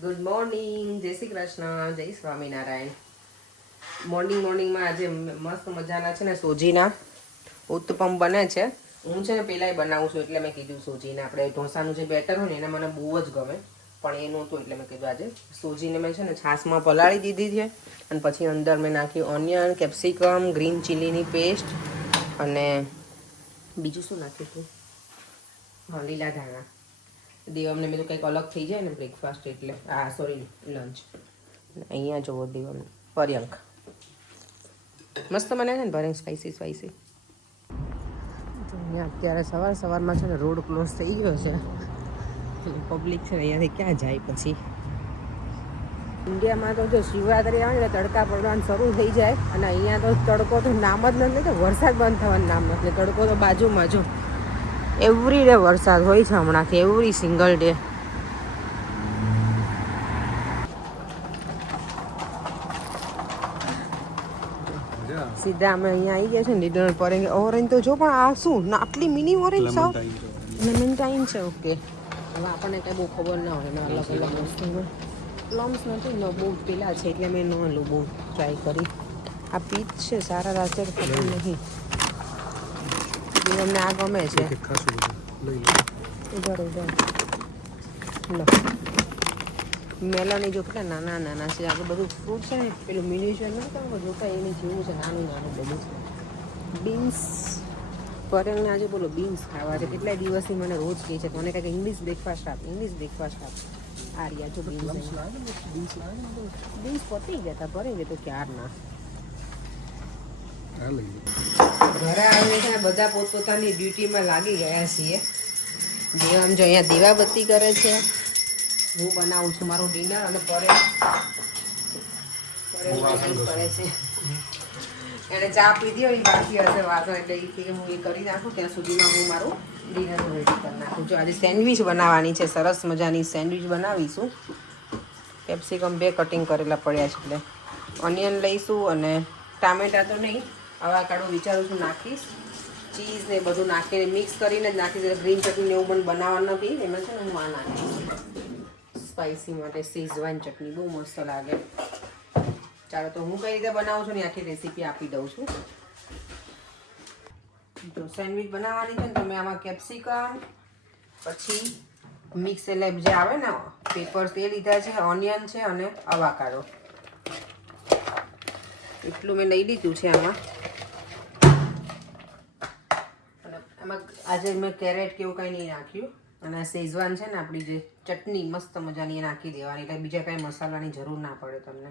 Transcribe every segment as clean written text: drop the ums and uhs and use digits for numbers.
Good morning, જય શ્રી કૃષ્ણ, જય સ્વામિનારાયણ. મોર્નિંગમાં આજે મસ્ત મજાના છે ને સોજીના ઉત્તપમ બને છે. હું છે ને પહેલાંય બનાવું છું એટલે મેં કીધું સોજીને આપણે ઢોસાનું જે બેટર હોય ને એને મને બહુ જ ગમે, પણ એ નહોતું એટલે મેં કીધું આજે સોજીને મેં છે ને છાશમાં પલાળી દીધી છે અને પછી અંદર મેં નાખ્યું ઓનિયન, કેપ્સિકમ, ગ્રીન ચીલીની પેસ્ટ અને બીજું શું નાખ્યું હતું? હા, લીલા ધાણા. દેવમને મેં તો કંઈક અલગ થઈ જાય ને બ્રેકફાસ્ટ એટલે સોરી લંચ. અહીંયા જુઓ દેવમ પર્યંક મસ્ત બને છે ને પર્યંક, સ્પાઈસી. તો અહીંયા અત્યારે સવારમાં છે ને રોડ ક્લોઝ થઈ ગયો છે, પબ્લિક છે ને અહીંયાથી ક્યાં જાય પછી. ઇન્ડિયામાં તો જો શિવરાત્રી આવે ને તડકા પડવાનું શરૂ થઈ જાય અને અહીંયા તો તડકો તો નામ જ નથી લેતો, વરસાદ બંધ થવાનું નામ નથી, તડકો તો બાજુમાં જો એવરી ડે વરસાદ હોય છે હમણાંથી, એવરી સિંગલ ડે. સીધા અમે અહીંયા આવી ગયા છે ને લીડર પર. ઓરેન્જ તો જો, પણ આ શું આટલી મિની ઓરેન્જ સાવ લેમન્ટાઈન છે. ઓકે, હવે આપણને કંઈ બહુ ખબર ના હોય એના અલગ અલગ વસ્તુમાં. પ્લમ્સ નથી ને બહુ પેલા છે એટલે મેં ન લો બહુ ટ્રાય કરી. આ પીચ છે, સારા રાસ્તે ખબર નહીં. અમને આ ગમે છે. ઉધર લો મેલાની જો કેટલા નાના છે. આપણે બધું ફ્રૂટ છે ને પેલું મિન્યુચર ના કહો જોતા એની જેવું છે, નાનું બધું. બીન્સ પરેલને આજે બોલો બીન્સ ખાવા છે. કેટલાય દિવસથી મને રોજ કહે છે મને કંઈક ઇંગ્લિશ બ્રેકફાસ્ટ આપ. આ રહ્યા જો બીન્સ પતી ગયા હતા, ભરી ગયા તો ક્યારના. ઘરે આવીને છે ને બધા પોતપોતાની ડ્યુટીમાં લાગી ગયા છીએ. દેવામ જો અહીંયા દીવાબત્તી કરે છે, હું બનાવું છું મારું ડિનર અને કરે છે. એને ચા પીધી હોય બાકી હશે વાતો એટલે એ કે હું એ કરી નાખું ત્યાં સુધીમાં હું મારું ડિનર રેડી કરી નાખું. જો આજે સેન્ડવિચ બનાવવાની છે, સરસ મજાની સેન્ડવિચ બનાવીશું. કેપ્સિકમ 2 કટિંગ કરેલા પડ્યા છે એટલે ઓનિયન લઈશું અને ટામેટા તો નહીં, અવાકાડો વિચારું છું નાખીશ. ચીઝ ને બધું નાખીને મિક્સ કરીને જ નાખીશ. ગ્રીન ચટણી એવું પણ બનાવવા નથી, એમાં છે ને હું આ નાખીશ સ્પાઈસી માટે. શેઝવાન ચટણી બહુ મસ્ત લાગે. ચાલો તો હું કઈ રીતે બનાવું છું ને આખી રેસીપી આપી દઉં છું. જો સેન્ડવિચ બનાવવાની છે ને તમે આમાં કેપ્સિકમ, પછી મિક્સ એટલે જે આવે ને પેપર્સ એ લીધા છે, ઓનિયન છે અને અવાકાડો એટલું મેં લઈ લીધું છે આમાં. અને આમાં આજે મેં કેરેટ કે એવું કંઈ નહીં નાખ્યું. અને શેઝવાન છે ને આપણી જે ચટણી મસ્ત મજાની એ નાખી દેવાની, એટલે બીજા કાંઈ મસાલાની જરૂર ના પડે તમને.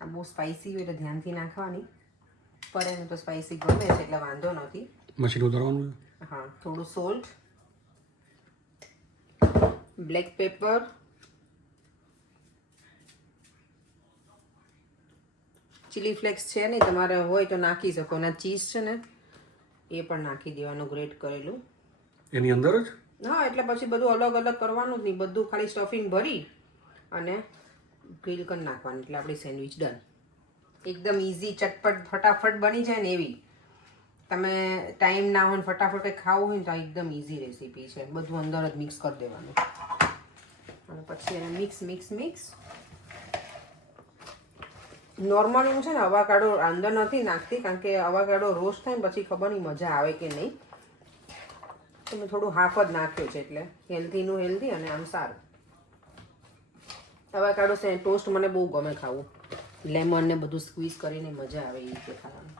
આ બહુ સ્પાઇસી હોય એટલે ધ્યાનથી નાખવાની, પર એને તો સ્પાઇસી ગમે છે એટલે વાંધો નથી. મશીન ઉતારવાનું. હા, થોડું salt, black paper, chilli flakes છે નહીં, તમારે હોય તો નાખી શકો. અને ચીઝ છે ને એ પણ નાખી દેવાનું, ગ્રેટ કરેલું એની અંદર જ. હા, એટલે પછી બધું અલગ અલગ કરવાનું જ નહીં, બધું ખાલી સ્ટફિંગ ભરી અને ગ્રીલ કરી નાખવાની એટલે આપણી સેન્ડવિચ ડન. એકદમ ઇઝી, ચટપટ, ફટાફટ બની જાય ને એવી. તમે ટાઈમ ના હોય ને ફટાફટ કંઈ ખાવું હોય ને તો એકદમ ઇઝી રેસીપી છે. બધું અંદર જ મિક્સ કરી દેવાનું અને પછી એને મિક્સ. નોર્મલ હું છે ને અવાકાડો અંદર નથી નાખતી, કારણ કે અવાકાડો રોસ્ટ થાય ને પછી ખબર નહીં મજા આવે કે નહીં. તો મેં થોડું હાફ જ નાખ્યું છે એટલે હેલ્ધીનું હેલ્ધી અને આમ સારું. અવાકાડો છે ટોસ્ટ મને બહુ ગમે ખાવું, લેમન ને બધું સ્ક્વીઝ કરીને મજા આવે એ રીતે ખાવાનું.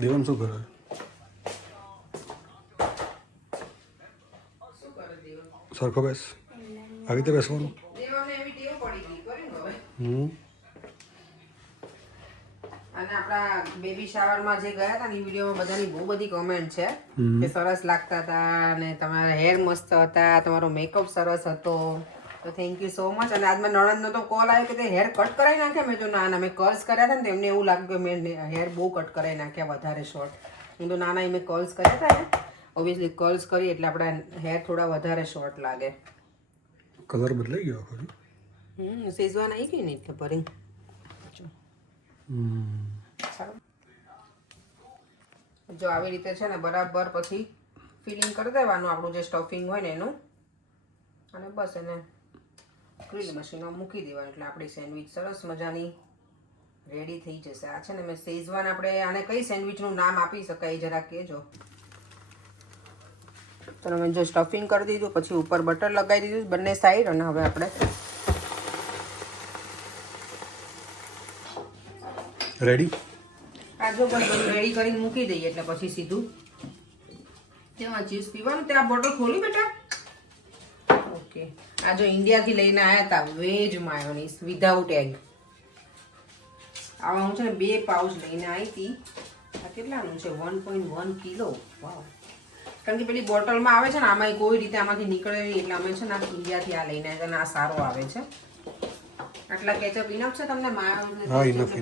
દેવમ શું કરે? સરખો બેસ, આવી રીતે બેસવાનું. દેવમને એવી ટેવ પડી ગઈ કરે હવે. અને આપણા બેબી શાવરમાં જે ગયા હતા ને એ વિડીયોમાં બધાની બહુ બધી કમેન્ટ છે કે સરસ લાગતા હતા અને તમારા હેર મસ્ત હતા, તમારો મેકઅપ સરસ હતો. તો થેન્ક યુ સો મચ. અને આજ મેં નણંદનો તો કોલ આવ્યો કે તે હેર કટ કરાવી નાખ્યા. મેં તો ના મેં કર્લ્સ કર્યા હતા ને તેમને એવું લાગ્યું કે મેં હેર બહુ કટ કરાવી નાખ્યા વધારે શોર્ટ. હું તો ના એ મેં કર્લ્સ કર્યા હતા ને, ઓબ્વિયસલી કર્લ્સ કરી એટલે આપણા હેર થોડા વધારે શોર્ટ લાગે. કલર બદલાઈ ગયો ખરું. શેઝવાન આવી ગઈ ને એટલે ભરી. જો આવી રીતે છે ને બરાબર પછી ફિલિંગ કરી દેવાનું આપણું જે સ્ટફિંગ હોય ને એનું, અને બસ એને ગ્રીલ મશીનમાં મૂકી દેવાનું એટલે આપણી સેન્ડવિચ સરસ મજાની રેડી થઈ જશે. આ છે ને મેં શેઝવાન, આપણે આને કઈ સેન્ડવિચનું નામ આપી શકાય એ જરા કહેજો. તો મેં જો સ્ટફિંગ કરી દીધું, પછી ઉપર બટર લગાવી દીધું બંને સાઈડ, અને હવે આપણે રેડી. આ જો બધું રેડી કરીને મૂકી દઈએ એટલે પછી સીધું તેમાં ચીઝ પીવાનું. તે આ બોટલ ખોલી બેટા. ઓકે, આ જો ઇન્ડિયાથી લઈને આવ્યા હતા વેજ માયોનીઝ વિધાઉટ એગ. આવા હું છે ને 2 પાઉચ લઈને આવી હતી. આ કેટલાનું છે? 1.1 કિલો. વાવ. કારણ કે પેલી બોટલમાં આવે છે ને, આમાં કોઈ રીતે આમાંથી નીકળે નહીં, એટલે અમે છે ને ઇન્ડિયાથી આ લઈને આવ્યા. અને આ સારો આવે છે. આટલા કેચઅપ ઇનફ છે તમને? હા, ઇનફ.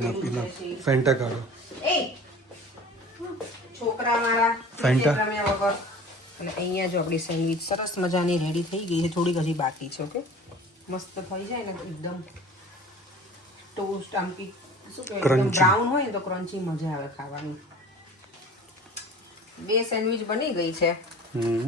ફેન્ટા કાઢો. એ છોકરા મારા ફેન્ટા રમ્યા વગર. એટલે અહીંયા જો આપણી સેન્ડવિચ સરસ મજાની રેડી થઈ ગઈ છે. થોડીક હજી બાકી છે. ઓકે, મસ્ત થઈ જાય ને એકદમ ટોસ્ટ, આમ શું કહેવાય, એકદમ બ્રાઉન હોય ને તો ક્રન્ચી મજા આવે ખાવાની. 2 સેન્ડવિચ બની ગઈ છે.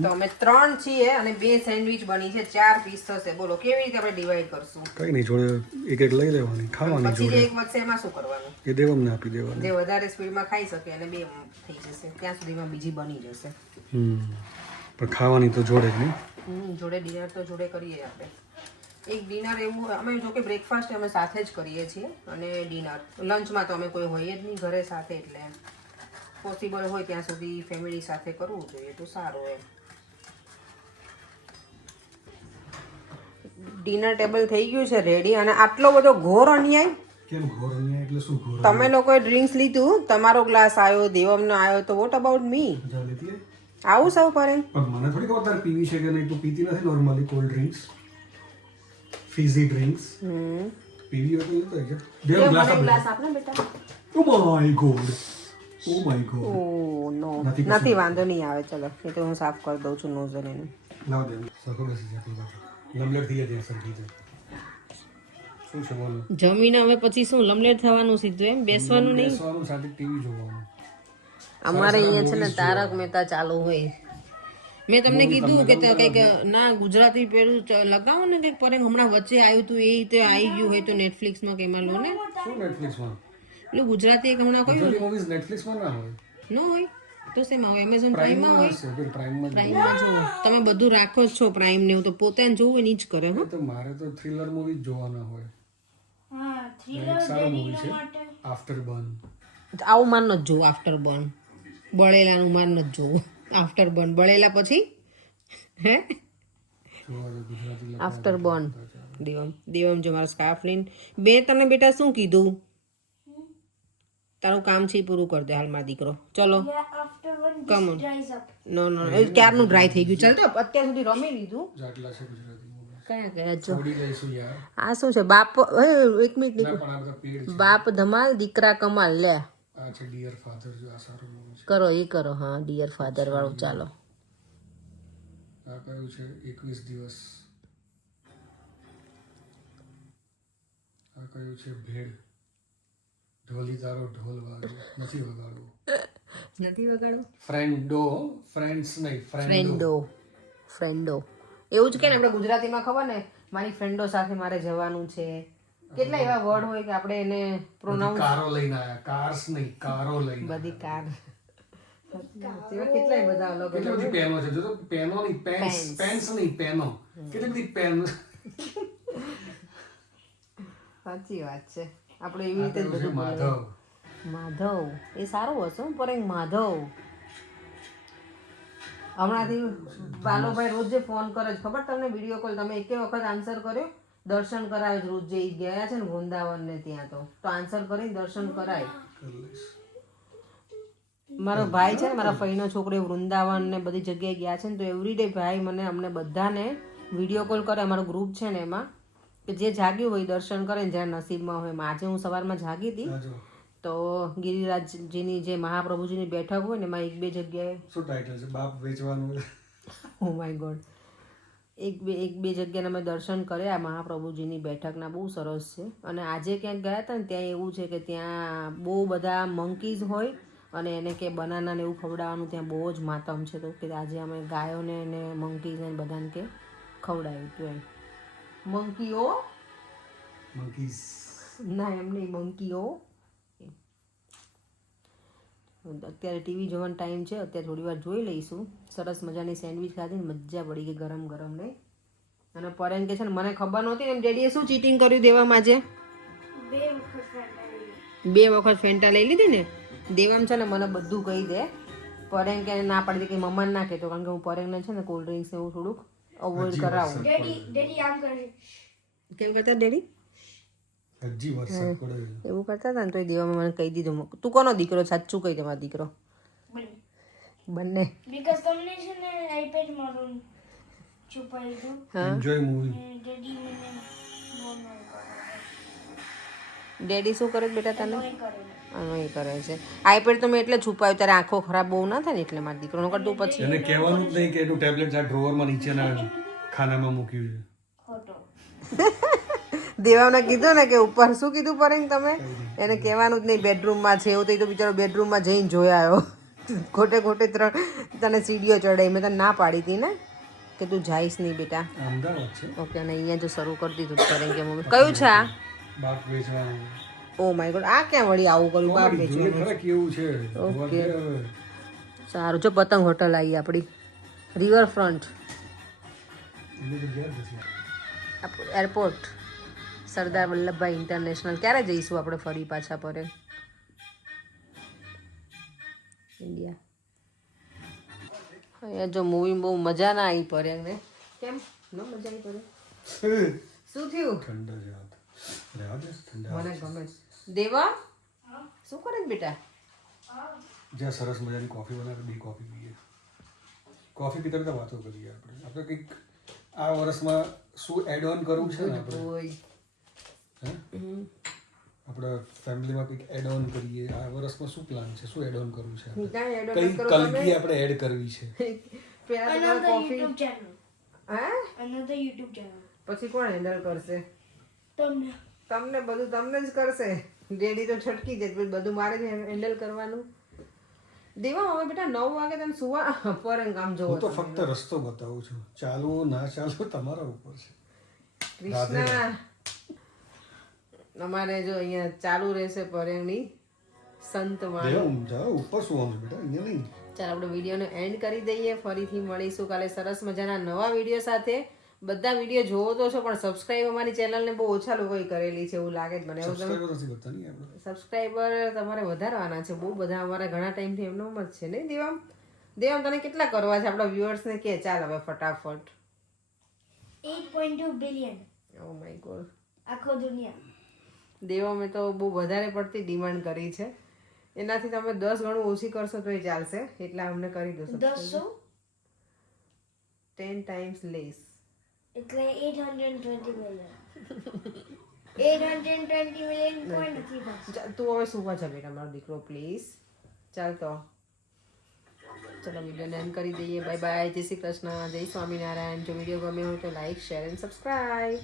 તો અમે 3 છીએ અને 2 સેન્ડવિચ બની છે. 4 પીસ થશે. બોલો કેવી રીતે આપણે ડિવાઈડ કરશું? કઈ નહીં, જોડે એક એક લઈ લેવાની, ખાવાની પછી જોડે. જે એક વધશે એમાં શું કરવાનું? એ દેવમને આપી દેવાની. જે વધારે સ્પીડમાં ખાઈ શકે અને 2 થઈ જશે. ત્યાં સુધીમાં બીજી બની જશે. પણ ખાવાની તો જોડે જ નહીં. જોડે ડિનર તો જોડે કરીએ આપણે. એક ડિનર એવું અમે જો કે બ્રેકફાસ્ટ અમે સાથે જ કરીએ છીએ, અને ડિનર લંચમાં તો અમે કોઈ હોઈએ જ નહીં ઘરે સાથે, એટલે પોસિબલ હોય ત્યાં સુધી ફેમિલી સાથે કરવું જોઈએ તો સારું. એમ ડિનર ટેબલ થઈ ગયું છે રેડી. અને આટલો બધો ઘોર અન્યાય કેમ? ઘોર નહીં એટલે શું ઘોર? તમે લોકોએ ડ્રિંક્સ લીધું, તમારો ગ્લાસ આવ્યો, દેવમનો આવ્યો, તો વોટ અબાઉટ મી? આવું સૌ કરે. પણ મને થોડી ખબર તારે પીવી છે કે નહીં. તું પીતી નથી normally cold drinks, fizzy drinks. પીવી હોય તો લેતો આવજો. દેવ ગ્લાસ આપને બેટા. Oh my god, oh my god. Oh no, નથી, વાંધો નહીં આવે. ચલો, એ તો હું સાફ કરી દઉં છું નોઝલ એનું. લાવ દે, સરખો બેસી જા. લમલેટ થઈ જાય ત્યાં સરખી જાય. શું છે બોલો? જમીને હવે પછી શું લમલેટ થવાનું સીધું? એમ બેસવાનું નહીં, બેસવાનું સાથે ટીવી જોવાનું. અમારે અહીંયા છે ને તારક મહેતા ચાલુ હોય. મેં તમને કીધું કે કંઈક ના ગુજરાતી પેલું લગાવો ને કંઈક પર. હમણાં વચ્ચે આવ્યું હતું એ રીતે આવી ગયું હોય તો નેટફ્લિક્સમાં કે એમાં લો ને. શું નેટફ્લિક્સમાં? પેલું ગુજરાતી એક હમણાં કયું મૂવીઝ નેટફ્લિક્સમાં ના હોય. ન હોય તો શેમાં હોય? એમેઝોન પ્રાઇમમાં હોય. પ્રાઇમમાં પ્રાઇમમાં જો તમે બધું રાખો જ છો પ્રાઇમ ને, તો પોતાને જોવું ને જ કરે. હો, તો મારે તો થ્રિલર મૂવી જ જોવાના હોય. એક સારો મૂવી છે આફ્ટર બર્ન. આવું માર નથી જોવું. આફ્ટર બર્ન બળેલાનું માર નથી જોવું. આફ્ટર બર્ન બળેલા પછી હે આફ્ટર બર્ન. દેવમ જો મારો સ્કાર્ફ લઈને બે. તને બેટા શું કીધું? તારું કામ છે પૂરું કરી દે હાલમાં દીકરો. ચલો come on. No no, ક્યારનું dry થઈ ગયું. ચાલ તો અત્યાર સુધી રમી લીધું. જાટલા છે ગુજરાતી મૂવી. કયા કયા જો છોડી લઈશું યાર. આ શું છે? બાપ, એક મિનિટ, ના પણ આ બધા પેડ છે. બાપ ધમાલ દીકરા કમાલ. લે આ છે ડિયર ફાધર. જો આ સારું મૂવી છે. કરો એ કરો. હા, ડિયર ફાધર વાળું. ચાલો, આ કયું છે? 21 દિવસ. આ કયું છે? ભેડ. ઢોલી તારો ઢોલ વાગે. નથી વગાડવું. નથી વગાડવું. ફ્રેન્ડો, ફ્રેન્ડ્સ નહીં, ફ્રેન્ડો. ફ્રેન્ડો એવું જ કે ને આપણે ગુજરાતીમાં ખબર ને, મારી ફ્રેન્ડો સાથે મારે જવાનું છે. કેટલા એવા વર્ડ હોય કે આપણે એને પ્રોનાઉન્સ. કારો લઈને આયા. કાર્સ નહીં, કારો લઈને. બધી કાર. કેટલાય બધા અલગ કેટલી બધી પેનો છે. જો તો પેનો નહીં, પેન્સ. પેન્સ નહીં, પેનો. કેટલી બધી પેન. સાચી વાત છે. આપણે એવી રીતે જ બધું. માધવ. માધવ એ સારું હશે પર એક માધવ. હમણાંથી બાલોભાઈ રોજ જે ફોન કરે છે ખબર તમને? વિડીયો કોલ તમે એક વખત આન્સર કર્યો? દર્શન કરાવે રોજ જે ગયા છે ને વૃંદાવન ને ત્યાં, તો આન્સર કરીને દર્શન કરાય. મારો ભાઈ છે ને, મારા ફઈનો છોકરો વૃંદાવન ને બધી જગ્યાએ ગયા છે ને, તો એવરીડે ભાઈ અમને બધાને વિડીયો કોલ કરે. અમારો ગ્રુપ છે ને એમાં, કે જે જાગ્યું હોય દર્શન કરે ને જ્યાં નસીબમાં હોય. આજે હું સવારમાં જાગી હતી તો ગિરિરાજજીની જે મહાપ્રભુજીની બેઠક હોય ને એમાં 1-2 જગ્યાએ. શું ટાઇટલ છે? બાપ વેચવાનું. ઓ માય ગોડ. એક બે જગ્યાએ અમે દર્શન કર્યા મહાપ્રભુજીની બેઠકના. બહુ સરસ છે. અને આજે ક્યાંક ગયા હતા ને ત્યાં એવું છે કે ત્યાં બહુ બધા મંકીઝ હોય અને એને કે બનાના ને એવું ખવડાવવાનું ત્યાં બહુ જ માતમ છે. તો કે આજે અમે ગાયોને અને મંકીઝ ને બધાને કે ખવડાવ્યું હતું. એમ મંકીઓ મંકીઝ. ના એમ નહીં મંકીઓ. અત્યારે ટીવી જોવાનો ટાઈમ છે, અત્યારે થોડી વાર જોઈ લઈશું. સરસ મજાની સેન્ડવિચ ખાધી ને મજા પડી ગઈ ગરમ ગરમ ને. અને પરેન કે છે ને મને ખબર નહોતી ને એમ ડેડીએ શું ચીટિંગ કર્યું દેવામાં આજે? 2 વખત ફેન્ટા લઈ લીધી ને. દેવામ છે ને મને બધું કહી દે. પરેન કે ના પાડી દે કે મમ્માને ના કહેતો, કારણ કે હું પરેનને છે ને કોલ્ડ ડ્રિંક્સ ને એવું થોડુંક અવોઇડ કરાવું. કેમ કરતા ડેડી? હજી વરસાદ પડે. એવું કરતા હતા ને તો દેવામાં મને કહી દીધું. તું કોનો દીકરો? સાચું કહી દે મારો દીકરો. બંને. બીકોઝ તમને છે ને આઈપેડ મારું છુપાઈ દો. Enjoy movie. ડેડી મને બોનો ડેડી શું કરે છે બેટા તને? કરે એ કરે છે. આઈપેડ તો મેં એટલે છુપાવ્યું તારે આંખો ખરાબ બહુ ના થાય ને એટલે મારા દીકરો નકર તું પછી એને કહેવાનું જ નહીં કે એનું ટેબ્લેટ આ ડ્રોવરમાં નીચેના ખાનામાં મૂક્યું છે. ખોટો. દેવાને કીધું ને કે ઉપર શું કીધું પરેંગ તમે? એને કહેવાનું જ નહીં બેડરૂમમાં છે એવું, તો એ તો બિચારો બેડરૂમમાં જઈને જોયા આવ્યો. ખોટે ખોટે 3 તને સીડીઓ ચડાઈ. મેં તને ના પાડી હતી ને કે તું જઈશ નહીં બેટા. અમદાવાદ છે. ઓકે. અને અહીંયા જો શરૂ કરી દીધું પરેંગ કે મમ્મી કયું છે આ? બાપ વેચવાનું. ઓ માય ગોડ, આ ક્યાં વળી આવું કર્યું બાપ જોઈએ વેચવાનું? ખરા કેવું છે. ઓકે. સારું જો પતંગ હોટલ આવી આપણી રિવરફ્રન્ટ એની જગ્યા નથી. Airport Sardar Vallabhbhai international. ક્યારે જઈશું આપણે ફરી પાછા પરે ઇન્ડિયા? અહીંયા જો મૂવી બહુ મજા ના આવી પરે ને. કેમ ન મજા આવી પરે? શું થયું? ઠંડા છે હાથ. રહેવા દે ઠંડા. મને ગમે છે. દેવા શું કરે છે બેટા? જ્યાં સરસ મજાની કોફી બનાવે 2 કોફી પીએ. કોફી પીતા પીતા વાતો કરીએ આપણે કંઈક આ વર્ષમાં શું એડ ઓન કરવું છે ને આપણે. ઓય હે આપણે ફેમિલીમાં કંઈક એડ ઓન કરીએ. આ વર્ષમાં શું પ્લાન છે? શું એડ ઓન કરવું છે? કાંઈ એડ કઈ કલગી આપણે એડ કરવી છે? પેલા તો Another કોફી YouTube channel. હા Another YouTube channel. પછી કોણ હેન્ડલ કરશે? તમને તમને બધું તમને જ કરશે. ડેડી તો છટકી જાય પછી બધું મારે જ હેન્ડલ કરવાનું. દેવા હવે બેટા 9 વાગે તને સુવા પર કામ જોવો. હું તો ફક્ત રસ્તો બતાવું છું. ચાલવું ના ચાલવું તમારા ઉપર છે. કૃષ્ણા અમારે જો અહીંયા ચાલુ રહેશે પરેંગની સંત વાણી. દેવ જાઓ ઉપર શું આમ બેટા અહીંયા નહીં. ચાલો આપણે વિડીયોનો એન્ડ કરી દઈએ. ફરીથી મળીશું કાલે સરસ મજાના નવા વિડીયો સાથે. બધા વિડીયો જોવો તો છો પણ સબસ્ક્રાઇબ અમારી ચેનલને બહુ ઓછા લોકોએ કરેલી છે એવું લાગે છે મને. એવું તમે સબસ્ક્રાઇબર નથી કરતા નહીં આપણે. સબસ્ક્રાઇબર તમારે વધારવાના છે. બહુ બધા અમારા ઘણા ટાઈમથી એમનો જ છે નહીં દેવામ? દેવામ તને કેટલા કરવા છે આપણા વ્યુઅર્સને કે? ચાલ હવે ફટાફટ. 8.2 billion. O my God. આખો દુનિયા. દેવામે તો બહુ વધારે પડતી ડિમાન્ડ કરી છે. એનાથી તમે 10 ગણું ઓછી કરશો તો એ ચાલશે. એટલે અમને કરી દો 10 10 times less. એટલે 820 million. 820 million કોઈ નથી બસ. તું હવે સુવા જા બેટા મારો દીકરો પ્લીઝ. ચાલ તો ચલો વિડીયો એન્ડ કરી દઈએ. Bye bye. જય શ્રી કૃષ્ણ. જય સ્વામિનારાયણ. જો વિડીયો ગમ્યો હોય તો લાઈક શેર એન્ડ સબસ્ક્રાઈબ.